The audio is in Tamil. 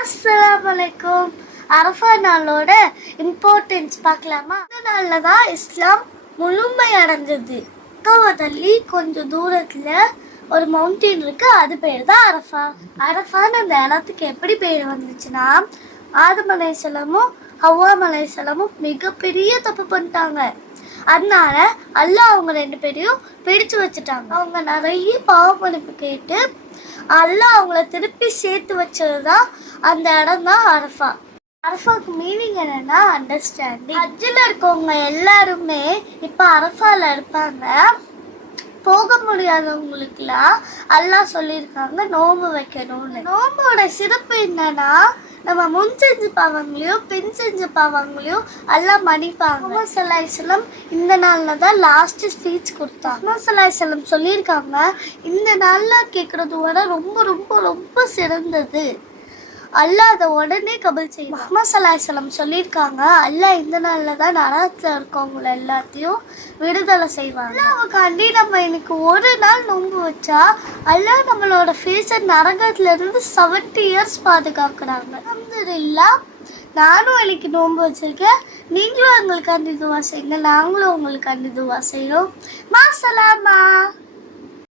அஸ்ஸலாமலைக்கும். அரஃபா நாளோட இம்பார்ட்டன்ஸ் பார்க்கலாமா? இந்த நாளில் தான் இஸ்லாம் முழுமை அடைஞ்சது. மக்காவை தள்ளி கொஞ்சம் தூரத்தில் ஒரு மவுண்டைன் இருக்கு, அது பேர் தான் அரஃபா. அரஃபான்னு அந்த இடத்துக்கு எப்படி பேர் வந்துச்சுன்னா, ஆதம் அலைஹிஸ்ஸலாமும் ஹவ்வா அலைஹிஸ்ஸலாமும் மிகப்பெரிய தப்பு பண்ணிட்டாங்க. அதனால அல்லாஹ் அவங்க 2 பேரையும் பிடிச்சு வச்சுட்டாங்க. அவங்க நிறைய பாவ மன்னிப்பு கேட்டு அல்லாஹ் அவங்கள திருப்பி சேர்த்து வச்சது தான் அந்த இடம் தான் அரஃபா. அரஃபாக்கு மீனிங் என்னன்னா அண்டர்ஸ்டாண்டிங். ஹஜ்ஜில் இருக்கவங்க எல்லாருமே இப்போ அரஃபாவில் இருப்பாங்க. போக முடியாதவங்களுக்குலாம் அல்லாஹ் சொல்லியிருக்காங்க நோன்பு வைக்கணும்னு. நோம்போட சிறப்பு என்னன்னா, நம்ம முன் செஞ்ச பாவங்களையும் பின் செஞ்ச பாவங்களையும் எல்லாம் மன்னிப்பாங்க. முஹம்மது ஸல்லல்லாஹு அலைஹி வஸல்லம் இந்த நாளில் தான் லாஸ்ட் ஸ்பீச் கொடுத்தாங்க. முஹம்மது ஸல்லல்லாஹு அலைஹி வஸல்லம் சொல்லியிருக்காங்க, இந்த நாளில் கேட்குறது விட ரொம்ப ரொம்ப ரொம்ப சிறந்தது. அல்லாஹ் அதை உடனே கபூல் செய்வான். முஹம்மது ஸல்லல்லாஹு அலைஹி வஸல்லம் சொல்லியிருக்காங்க, அல்லாஹ் இந்த நாளில் தான் நரகத்தில் இருக்கவங்கள எல்லாத்தையும் விடுதலை செய்வாங்க. அல்லாஹ்வுக்காண்டி நம்ம இன்னைக்கு ஒரு நாள் நோன்பு வச்சா அல்லாஹ் நம்மளோட ஃபேஸை நரகத்துலேருந்து 70 இயர்ஸ் பாதுகாக்கிறாங்க. அல்ஹம்துலில்லாஹ். நானும் இன்னைக்கு நோன்பு வச்சிருக்கேன். நீங்களும் எங்களுக்காண்டி துவா செய்யுங்க, நாங்களும் உங்களுக்காண்டி துவா செய்கிறோம். மா சலாமா.